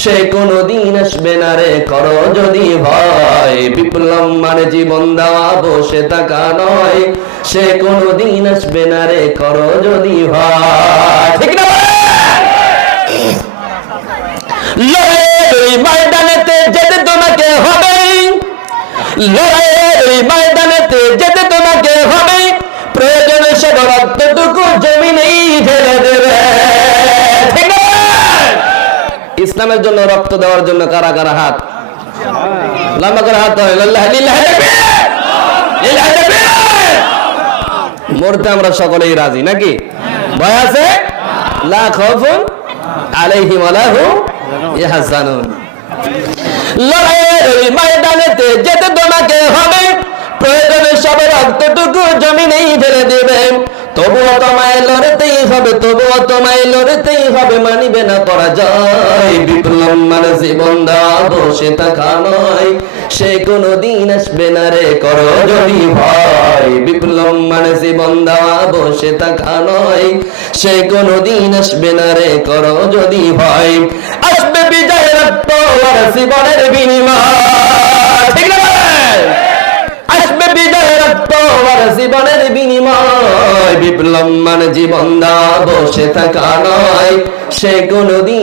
সে কোনদিন আসবে না রে, করো যদি ভয়। বিপ্লব মানে জীবন দেওয়া, বসে থাকা নয়। সে কোনদিন আসবে না রে, করো যদি ভয়। ঠিক না ময়দানেতে যেতে তোমাকে হবে ওই ময়দানেতে যেতে তোমাকে হবে প্রয়োজনে সব রক্তটুকু জমিনেই ঢেলে ইসলামের জন্য রক্ত দেওয়ার জন্য কারা কারা হাত? লম্বা করে হাত! মরতে আমরা সকলেই রাজি, নাকি? ভয় আছে? লা যেতে তোমাকে হবে। প্রয়োজনে সব রক্তটুকু জমিনেই তবুও তোমায় লড়তেই হবে, তবুও তোমায় লড়তেই হবে, মানিবে না পরাজয়। বিপ্লব মানে জীবন দেওয়া বসে থাকা নয়, সে কোনো দিন আসবে না রে, করো যদি ভয়। বিপ্লব মানে জীবন দেওয়া বসে থাকা নয়, সে কোনো দিন আসবে না রে, করো যদি ভয়। আসবে বিজয় রক্ত জীবনের বিনিময়। আসবে বিজয় রক্ত জীবনের বিনিময়। বিপ্লব মানে জীবন দেওয়া বসে থাকা নয় সে কোনদিন